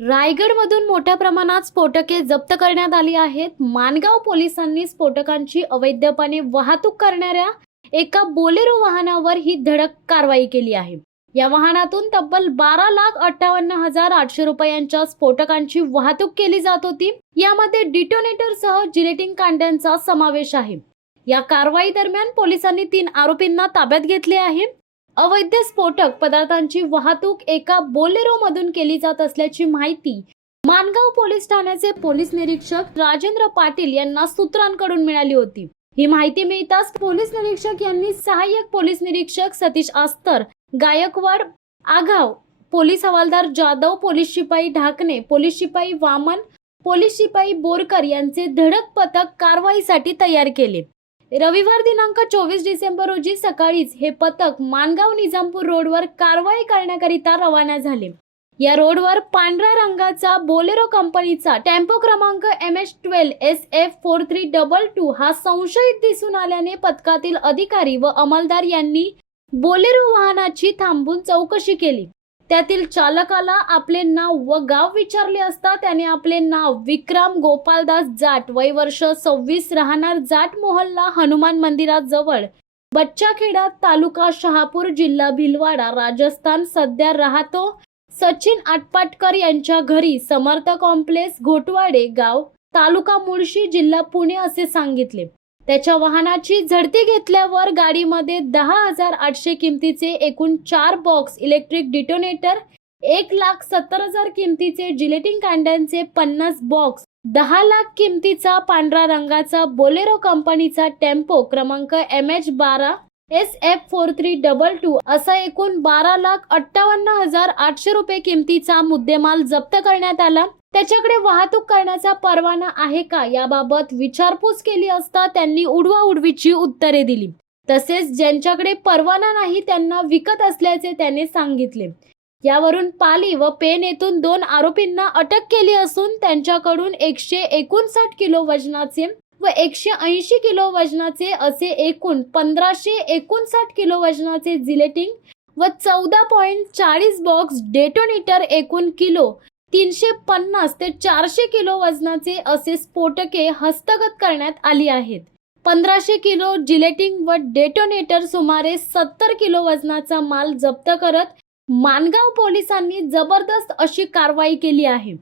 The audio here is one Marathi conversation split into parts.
रायगडमधून मोठ्या प्रमाणात स्फोटके जप्त करण्यात आली आहेत. माणगाव पोलिसांनी स्फोटकांची अवैधपणे वाहतूक करणाऱ्या एका बोलेरो वाहनावर ही धडक कारवाई केली आहे. या वाहनातून तब्बल 12,58,800 रुपयांच्या स्फोटकांची वाहतूक केली जात होती. यामध्ये डिटोनेटरसह जिलेटिन कांड्यांचा समावेश आहे. या कारवाई दरम्यान पोलिसांनी 3 आरोपींना ताब्यात घेतले आहे. अवैध स्फोटक पदार्थांची वाहतूक एका बोलेरो मधून केली जात असल्याची माहिती माणगाव पोलीस ठाण्याचे पोलीस निरीक्षक राजेंद्र पाटील यांना सूत्रांकडून मिळाली होती. ही माहिती मिळताच पोलीस निरीक्षक यांनी सहाय्यक पोलीस निरीक्षक सतीश आस्तर, गायकवाड आघाव, पोलीस हवालदार जाधव, पोलीस शिपाई ढाकणे, पोलीस शिपाई वामन, पोलीस शिपाई बोरकर यांचे धडक पथक कारवाईसाठी तयार केले. रविवार दिनांक 24 डिसेंबर रोजी सकाळीच हे पथक माणगाव निजामपूर रोडवर कारवाई करण्याकरिता रवाना झाले. या रोडवर पांढऱ्या रंगाचा बोलेरो कंपनीचा टेम्पो क्रमांक MH12 SF4322 हा संशयित दिसून आल्याने पथकातील अधिकारी व अंमलदार यांनी बोलेरो वाहनाची थांबून चौकशी केली. त्यातील चालकाला आपले नाव व गाव विचारले असता त्याने आपले नाव विक्रम गोपालदास जाट, वय वर्ष 26, राहणार जाट मोहल्ला हनुमान मंदिराजवळ, बच्चाखेडा, तालुका शहापूर, जिल्हा भिलवाडा, राजस्थान, सध्या राहतो सचिन आटपाटकर यांच्या घरी, समर्थ कॉम्प्लेक्स, घोटवाडे गाव, तालुका मुळशी, जिल्हा पुणे असे सांगितले. त्याच्या वाहनाची झडती घेतल्यावर गाडीमध्ये 10,800 किमतीचे एकूण 4 बॉक्स इलेक्ट्रिक डिटोनेटर, 1,70,000 किमतीचे जिलेटिन कांड्यांचे 50 बॉक्स, 10 लाख किमतीचा पांढरा रंगाचा बोलेरो कंपनीचा टेम्पो क्रमांक MH12 SF4322 असा एकूण 12,58,800 रुपये किमतीचा मुद्देमाल जप्त करण्यात आला. त्याच्याकडे वाहतूक करण्याचा परवाना आहे का याबाबत विचारपूस केली असता त्यांनी उडवाउडवीची उत्तरे दिली. तसेच ज्यांच्याकडे परवाना नाही त्यांना विकत असल्याचे त्याने सांगितले. यावरून पाली व पेन येथून 2 आरोपींना अटक केली असून त्यांच्याकडून 159 किलो वजनाचे व 180 किलो वजनाचे असे एकूण 1,559 किलो वजनाचे जिलेटिन व 14.40 बॉक्स डेटोनेटर एकूण किलो 350 ते 400 किलो वजनाचे असे स्फोटके हस्तगत करण्यात आली आहेत. 1,500 किलो जिलेटिन व डेटोनेटर सुमारे 70 किलो वजनाचा माल जप्त करत माणगाव पोलिसांनी जबरदस्त अशी कारवाई केली आहे.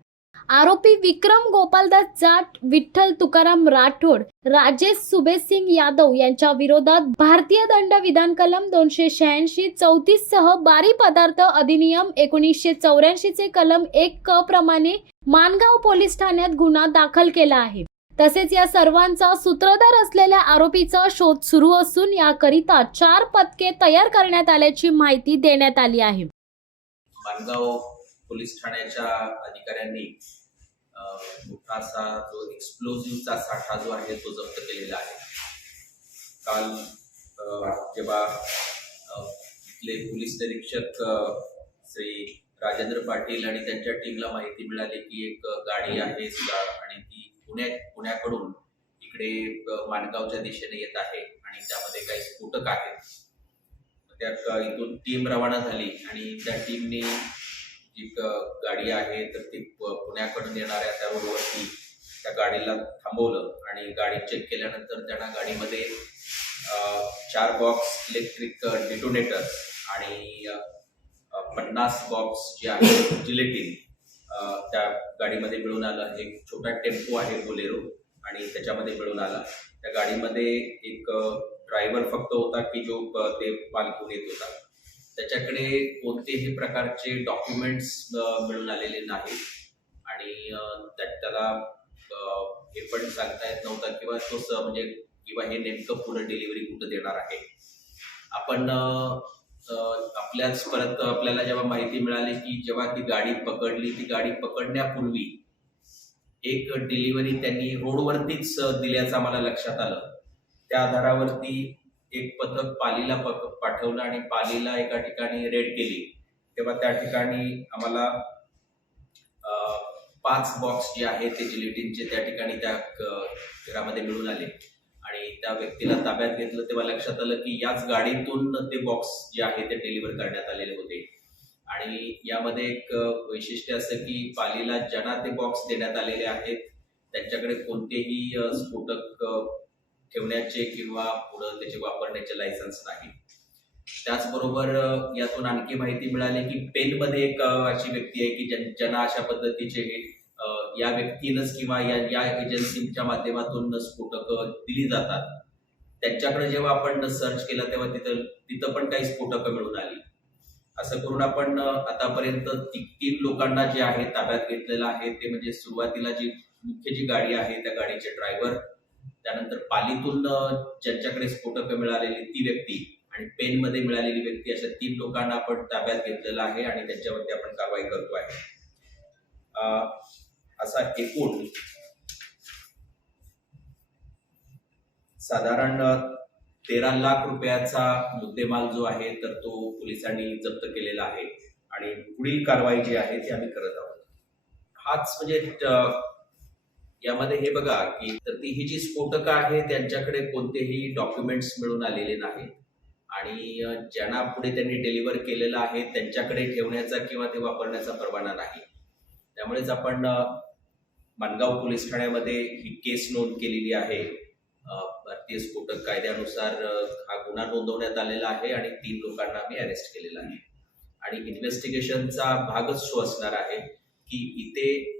आरोपी विक्रम गोपालदास जाट, विठ्ठल तुकाराम राठोड, राजेश सुबेसिंग यादव यांच्या विरोधात भारतीय दंड विधान कलम 286 34 सह बारी पदार्थ अधिनियम 1984 चे कलम 1 क प्रमाणे माणगाव पोलीस ठाण्यात गुन्हा दाखल केला आहे. तसेच या सर्वांचा सूत्रधार असलेल्या आरोपीचा शोध सुरू असून याकरिता 4 पथके तयार करण्यात आल्याची माहिती देण्यात आली आहे. माणगाव पोलीस ठाण्याच्या अधिकाऱ्यांनी मोठा असा जो एक्सप्लोजिव्हचा साठा जो आहे तो जप्त केलेला आहे. काल जेव्हा इथले पोलीस निरीक्षक श्री राजेंद्र पाटील आणि त्यांच्या टीमला माहिती मिळाली की एक गाडी आहे आणि ती पुण्याकडून इकडे माणगावच्या दिशेने येत आहे आणि त्यामध्ये काही स्फोटक आहेत. त्या इथून टीम रवाना झाली आणि त्या टीमने जी गाडी आहे तर ती पुण्याकडून येणाऱ्या त्या रोडवरती त्या गाडीला थांबवलं आणि गाडी चेक केल्यानंतर त्यांना गाडीमध्ये 4 बॉक्स इलेक्ट्रिक डिटोनेटर आणि 50 बॉक्स जे आहे जिलेटिन त्या गाडीमध्ये मिळून आलं. एक छोटा टेम्पो आहे बोलेरो आणि त्याच्यामध्ये मिळून आला. त्या गाडीमध्ये एक ड्रायव्हर फक्त होता की जो ते माल घेऊन येत होता. त्याच्याकडे कोणतेही प्रकारचे डॉक्युमेंट्स मिळून आलेले नाहीत आणि त्याला हे पण सांगता येत नव्हता किंवा तो म्हणजे किंवा हे नेमकं पुढे डिलिव्हरी कुठं देणार आहे. आपण परत आपल्याला जेव्हा माहिती मिळाली की जेव्हा ती गाडी पकडली, ती गाडी पकडण्यापूर्वी एक डिलिव्हरी त्यांनी रोडवरतीच दिल्याचं आम्हाला लक्षात आलं. त्या आधारावरती एक पथक पालीला पाठवलं आणि पालीला एका ठिकाणी रेड केली. तेव्हा त्या ठिकाणी आम्हाला 5 बॉक्स जे आहेत ते जिलेटिनचे त्या ठिकाणी त्या घरामध्ये मिळून आले आणि त्या व्यक्तीला ताब्यात घेतलं. तेव्हा लक्षात आलं की याच गाडीतून ते बॉक्स जे आहे ते डिलिव्हर करण्यात आलेले होते आणि यामध्ये एक वैशिष्ट्य असं की पालीला ज्यांना ते बॉक्स देण्यात आलेले आहेत त्यांच्याकडे कोणतेही स्फोटक ठेवण्याचे किंवा पुढे त्याचे वापरण्याचे लायसन्स नाही. त्याचबरोबर यातून आणखी माहिती मिळाली की पेनमध्ये एक अशी व्यक्ती आहे की ज्यांना अशा पद्धतीचे या व्यक्तीनंच किंवा या एजन्सीच्या माध्यमातून स्फोटक दिली जातात. त्यांच्याकडे जेव्हा आपण सर्च केलं तेव्हा तिथं पण काही स्फोटकं मिळून आली. असं करून आपण आतापर्यंत 3 लोकांना जे आहे ताब्यात घेतलेलं आहे. ते म्हणजे सुरुवातीला मुख्य जी गाडी आहे त्या गाडीचे ड्रायव्हर, त्यानंतर पालीतून ज्यांच्याकडे स्फोटकं मिळालेली ती व्यक्ती आणि पेनमध्ये मिळालेली व्यक्ती, अशा 3 लोकांना आपण ताब्यात घेतलेलं आहे आणि त्यांच्यावरती आपण कारवाई करतो आहे. असा एकूण साधारण 13 लाख रुपयाचा मुद्देमाल जो आहे तर तो पोलिसांनी जप्त केलेला आहे आणि पुढील कारवाई जी आहे ती आम्ही करत आहोत. हाच म्हणजे यामध्ये हे बघा की ही जी स्फोटकं आहे त्यांच्याकडे कोणतेही डॉक्युमेंट्स मिळून आलेले नाहीत आणि ज्यांना पुढे त्यांनी डिलिव्हर केलेलं आहे त्यांच्याकडे ठेवण्याचा किंवा ते वापरण्याचा परवाना नाही. त्यामुळेच आपण माणगाव पोलीस ठाण्यामध्ये ही केस नोंद केलेली आहे. भारतीय स्फोटक कायद्यानुसार हा गुन्हा नोंदवण्यात आलेला आहे आणि 3 लोकांना आम्ही अरेस्ट केलेला आहे. आणि इन्व्हेस्टिगेशनचा भागच तो असणार आहे की इथे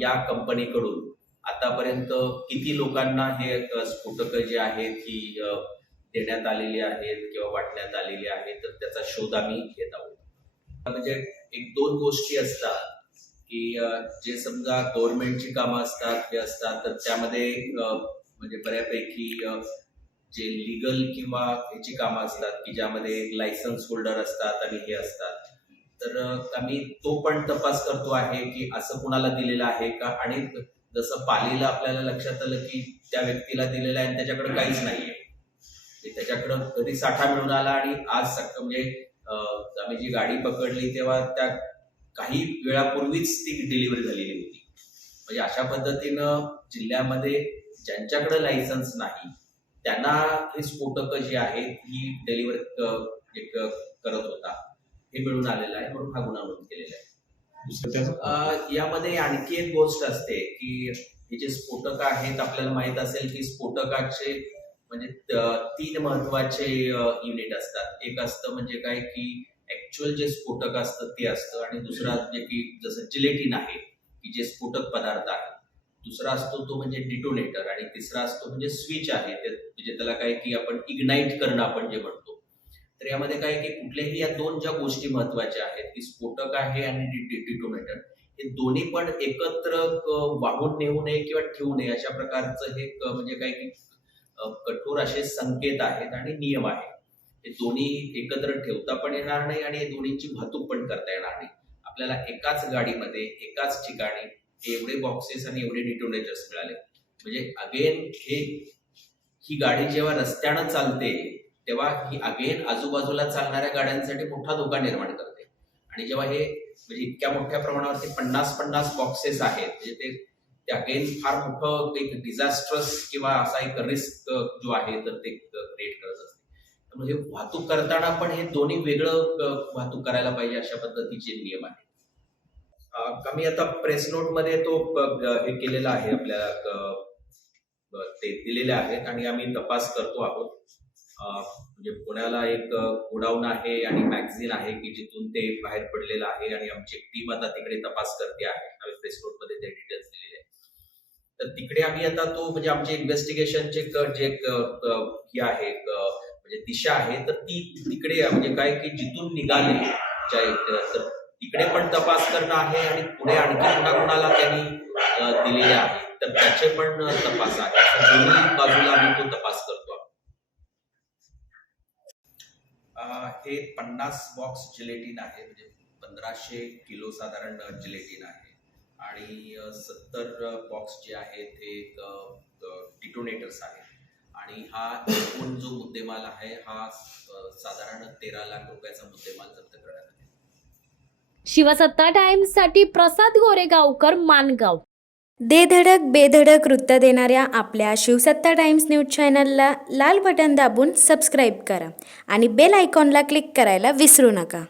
या कंपनीकडून आतापर्यंत किती लोकांना हे स्फोटकं जे आहेत ही देण्यात आलेली आहेत किंवा वाटण्यात आलेली आहेत, तर त्याचा शोध आम्ही घेत आहोत. म्हणजे 1-2 गोष्टी असतात की जे समजा गव्हर्नमेंटची कामं असतात हे असतात तर त्यामध्ये म्हणजे बऱ्यापैकी जे लीगल किंवा ह्याची कामं असतात की ज्यामध्ये लायसन्स होल्डर असतात आणि हे असतात, तर आम्ही तो पण तपास करतो आहे की असं कुणाला दिलेलं आहे का. आणि जसं पालीला आपल्याला लक्षात आलं की त्या व्यक्तीला दिलेलं आहे आणि त्याच्याकडे काहीच नाहीये, त्याच्याकडं कधी साठा मिळून आला आणि आज म्हणजे आम्ही जी गाडी पकडली तेव्हा त्या काही वेळापूर्वीच ती डिलिव्हरी झालेली होती. म्हणजे अशा पद्धतीनं जिल्ह्यामध्ये ज्यांच्याकडे लायसन्स नाही त्यांना हे स्फोटकं जी आहेत ही डिलिव्हर करत होता हे मिळून आलेलं आहे, म्हणून हा गुन्हा नोंद केलेला आहे. यामध्ये आणखी एक गोष्ट असते की हे जे स्फोटक आहेत आपल्याला माहित असेल की स्फोटकाचे म्हणजे 3 महत्वाचे युनिट असतात. एक असतं म्हणजे काय की ऍक्च्युअल जे स्फोटक असतं ते असतं आणि दुसरा जे की जसं जिलेटिन आहे की जे स्फोटक पदार्थ आहे, दुसरा असतो तो म्हणजे डिटोनेटर आणि तिसरा असतो म्हणजे स्विच आहे म्हणजे त्याला काय की आपण इग्नाइट करणं आपण जे म्हणतो. तर यामध्ये काय की कुठल्याही या 2 ज्या गोष्टी महत्वाच्या आहेत की स्फोटक आहे आणि डिटोनेटर, हे दोन्ही पण एकत्र वाहून नेऊ नये किंवा ठेवू नये अशा प्रकारचं हे म्हणजे काय की कठोर असे संकेत आहेत आणि नियम आहेत. हे दोन्ही एकत्र ठेवता पण येणार नाही आणि दोन्हींची वाहतूक पण करता येणार नाही. आपल्याला एकाच गाडीमध्ये एकाच ठिकाणी एवढे बॉक्सेस आणि एवढे डिटोनेटर्स मिळाले म्हणजे अगेन ही गाडी जेव्हा रस्त्यानं चालते तेव्हा ही अगेन आजूबाजूला चालणाऱ्या गाड्यांसाठी मोठा धोका निर्माण करते. आणि जेव्हा हे म्हणजे इतक्या मोठ्या प्रमाणावरती 50 बॉक्सेस आहेत म्हणजे ते अगेन फार मोठं एक डिझास्ट्रस किंवा असा एक रिस्क जो आहे तर ते क्रिएट करत असते. त्यामुळे हे वाहतूक करताना पण हे दोन्ही वेगळं वाहतूक करायला पाहिजे अशा पद्धतीचे नियम आहेत. आम्ही आता प्रेस नोट मध्ये तो हे केलेला आहे, आपल्याला ते दिलेले आहेत आणि आम्ही तपास करतो आहोत. म्हणजे पुण्याला एक गोडाऊन आहे आणि मॅगझिन आहे की जिथून ते बाहेर पडलेलं आहे आणि आमची एक टीम आता तिकडे तपास करते आहे. आम्ही प्रेस नोट मध्ये ते डिटेल्स दिलेले आहेत. तर तिकडे आम्ही आता तो म्हणजे आमचे इन्व्हेस्टिगेशनचे जे ही आहे म्हणजे दिशा आहे तर ती तिकडे म्हणजे काय की जिथून निघाले तर तिकडे पण तपास करणं आहे आणि पुढे आणखी कुणाला त्यांनी दिलेले आहे तर त्याचे पण तपास आहे. दोन्ही बाजूला आम्ही तो तपास करतो. हे 50 बॉक्स जिलेटिन आहे म्हणजे 1500 किलो साधारण जिलेटिन आहे आणि 70 बॉक्स जे आहेत ते डिटोनेटर्स आहेत आणि हा एकूण जो मुद्देमाल आहे हा साधारण 13 लाख रुपयाचा मुद्देमाल जप्त करण्यात आला. शिवसत्ता टाइम्स साठी प्रसाद गोरेगावकर, माणगाव. धडक बेधडक वृत्त देणाऱ्या आपल्या शिवसत्ता टाइम्स न्यूज चॅनलला लाल बटन दाबून सबस्क्राईब करा आणि बेल आयकॉनला क्लिक करायला विसरू नका.